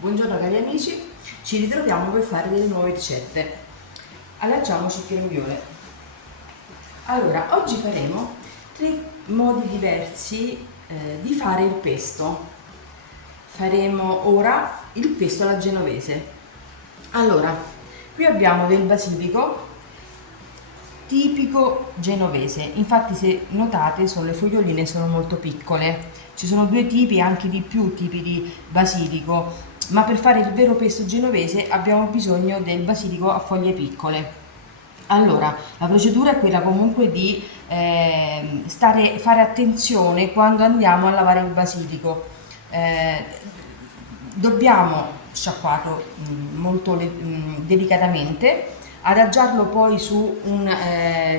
Buongiorno cari amici, ci ritroviamo per fare delle nuove ricette. Allacciamoci il grembiule. Allora, oggi faremo 3 modi diversi di fare il pesto. Faremo ora il pesto alla genovese. Allora, qui abbiamo del basilico tipico genovese, infatti se notate le foglioline sono molto piccole. Ci sono 2 tipi, anche di più tipi di basilico, ma per fare il vero pesto genovese abbiamo bisogno del basilico a foglie piccole. Allora, la procedura è quella comunque di fare attenzione quando andiamo a lavare il basilico. Eh, Dobbiamo sciacquarlo delicatamente, adagiarlo poi su un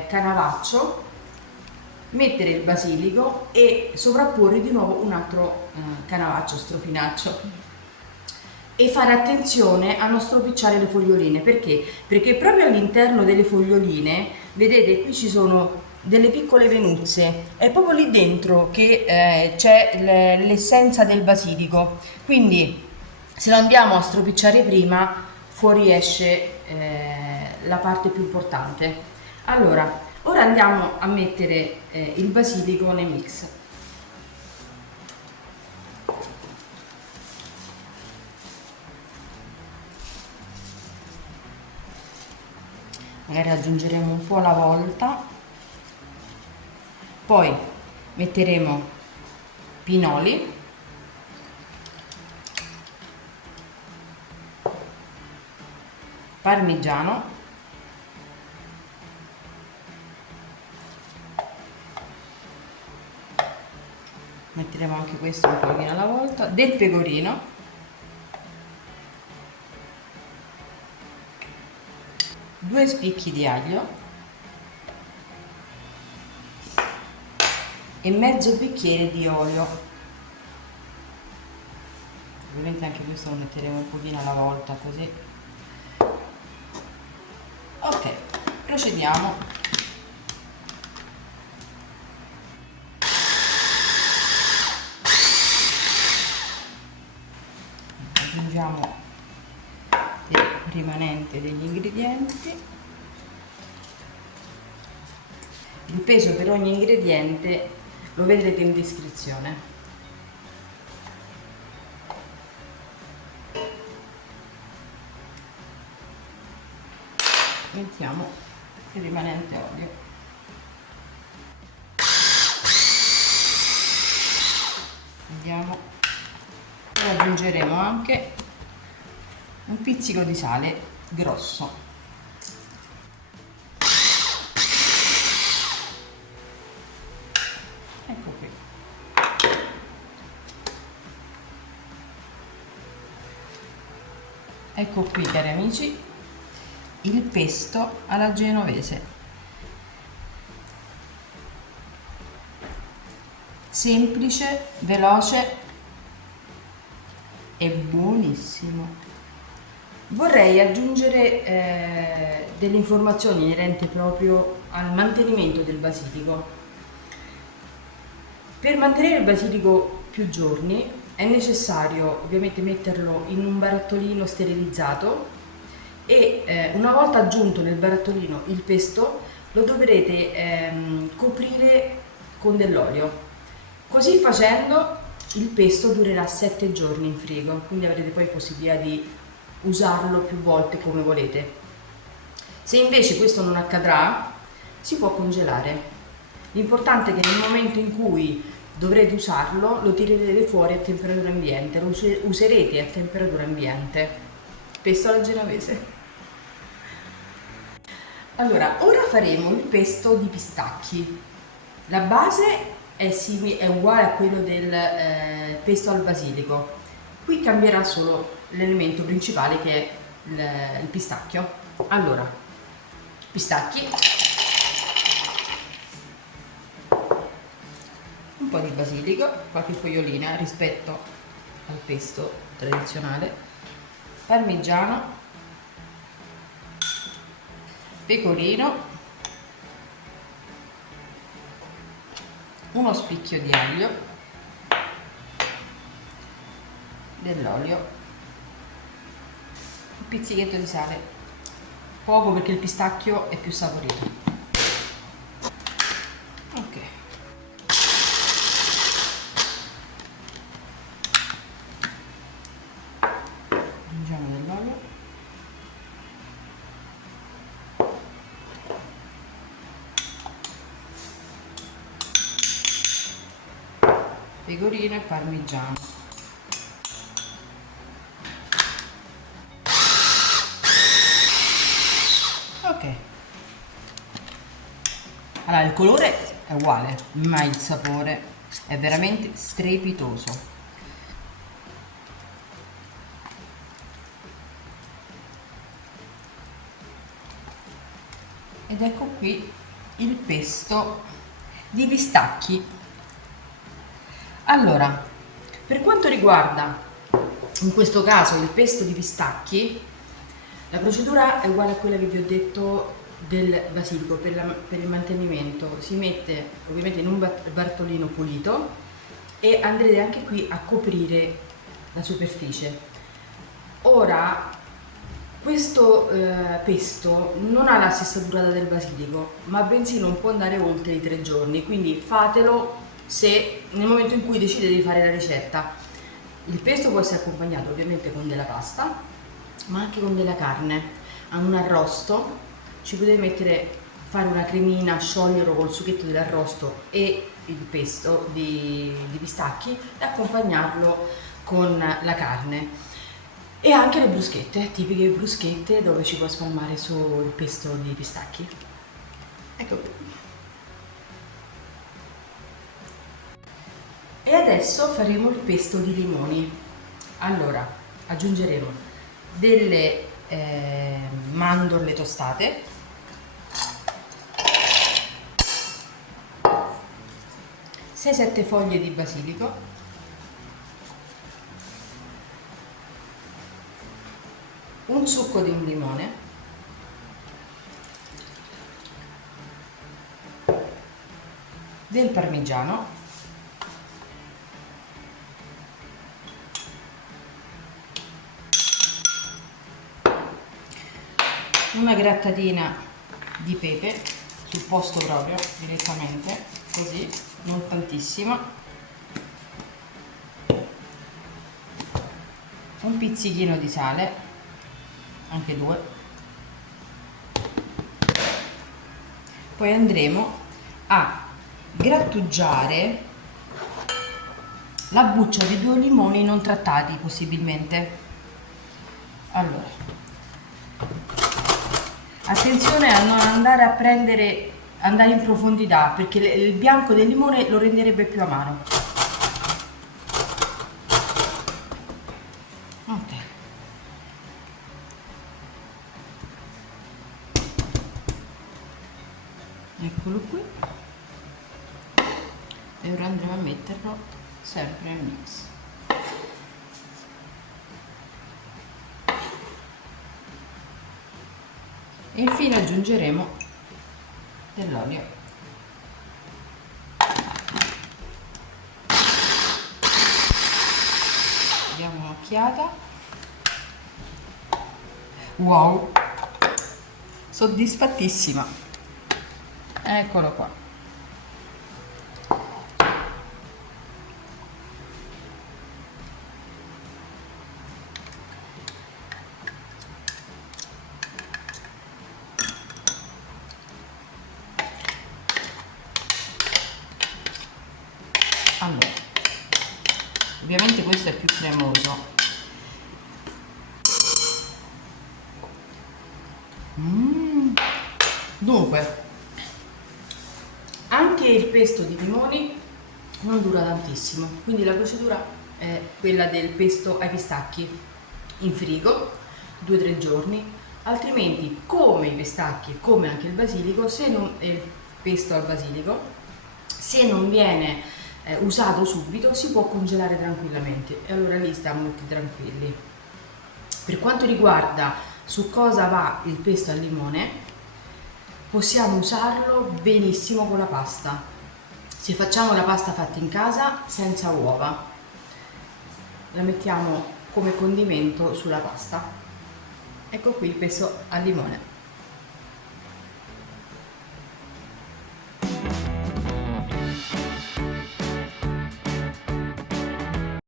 canavaccio, mettere il basilico e sovrapporre di nuovo un altro canavaccio, strofinaccio, e fare attenzione a non stropicciare le foglioline. Perché? Perché proprio all'interno delle foglioline, vedete, qui ci sono delle piccole venuzze, è proprio lì dentro che c'è l'essenza del basilico, quindi se lo andiamo a stropicciare prima fuori esce la parte più importante. Allora, ora andiamo a mettere il basilico nel mix. Magari aggiungeremo un po' alla volta, poi metteremo pinoli, parmigiano, metteremo anche questo un pochino alla volta, del pecorino, due spicchi di aglio e mezzo bicchiere di olio. Ovviamente anche questo lo metteremo un pochino alla volta, così. Ok, procediamo. Aggiungiamo il rimanente degli ingredienti. Il peso per ogni ingrediente lo vedrete in descrizione. Mettiamo il rimanente olio. Vediamo. Poi aggiungeremo anche un pizzico di sale grosso. Ecco qui. Ecco qui cari amici, il pesto alla genovese. Semplice, veloce e buonissimo. Vorrei aggiungere delle informazioni inerenti proprio al mantenimento del basilico. Per mantenere il basilico più giorni è necessario ovviamente metterlo in un barattolino sterilizzato e una volta aggiunto nel barattolino il pesto lo dovrete coprire con dell'olio. Così facendo il pesto durerà 7 giorni in frigo, quindi avrete poi possibilità di usarlo più volte come volete. Se invece questo non accadrà, si può congelare. L'importante è che nel momento in cui dovrete usarlo, lo tirerete fuori a temperatura ambiente, lo userete a temperatura ambiente. Pesto alla genovese. Allora, ora faremo il pesto di pistacchi. La base è uguale a quello del pesto al basilico. Qui cambierà solo l'elemento principale che è il pistacchio. Allora, pistacchi, un po' di basilico, qualche fogliolina rispetto al pesto tradizionale, parmigiano, pecorino, uno spicchio di aglio, dell'olio pizzichetto di sale, poco perché il pistacchio è più saporito. Ok, aggiungiamo dell'olio, pecorino e parmigiano. Ok, allora il colore è uguale, ma il sapore è veramente strepitoso. Ed ecco qui il pesto di pistacchi. Allora, per quanto riguarda in questo caso il pesto di pistacchi, la procedura è uguale a quella che vi ho detto del basilico per il mantenimento. Si mette ovviamente in un bartolino pulito e andrete anche qui a coprire la superficie. Ora, questo pesto non ha la stessa durata del basilico, ma bensì non può andare oltre i 3 giorni, quindi fatelo se nel momento in cui decidete di fare la ricetta. Il pesto può essere accompagnato ovviamente con della pasta, ma anche con della carne. A un arrosto ci potete mettere, fare una cremina, scioglierlo col succhetto dell'arrosto e il pesto di pistacchi e accompagnarlo con la carne. E anche le bruschette, tipiche bruschette dove ci puoi spalmare su il pesto di pistacchi. Ecco qui. E adesso faremo il pesto di limoni. Allora, aggiungeremo delle mandorle tostate, 6-7 foglie di basilico, un succo di un limone, del parmigiano, una grattatina di pepe sul posto proprio, direttamente, così, non tantissima, un pizzichino di sale, anche 2, poi andremo a grattugiare la buccia di 2 limoni non trattati possibilmente. Allora, attenzione a non andare a andare in profondità perché il bianco del limone lo renderebbe più amaro. Ok. Eccolo qui. E ora andremo a metterlo sempre nel mix. E infine aggiungeremo dell'olio. Diamo un'occhiata. Wow, soddisfattissima. Eccolo qua. Allora, ovviamente questo è più cremoso. Dunque, anche il pesto di limoni non dura tantissimo, quindi la procedura è quella del pesto ai pistacchi in frigo 2-3 giorni, altrimenti come i pistacchi e come anche il basilico, se non il pesto al basilico, se non viene usato subito si può congelare tranquillamente e allora lì stiamo tutti tranquilli. Per quanto riguarda su cosa va il pesto al limone, possiamo usarlo benissimo con la pasta. Se facciamo la pasta fatta in casa senza uova, la mettiamo come condimento sulla pasta. Ecco qui il pesto al limone.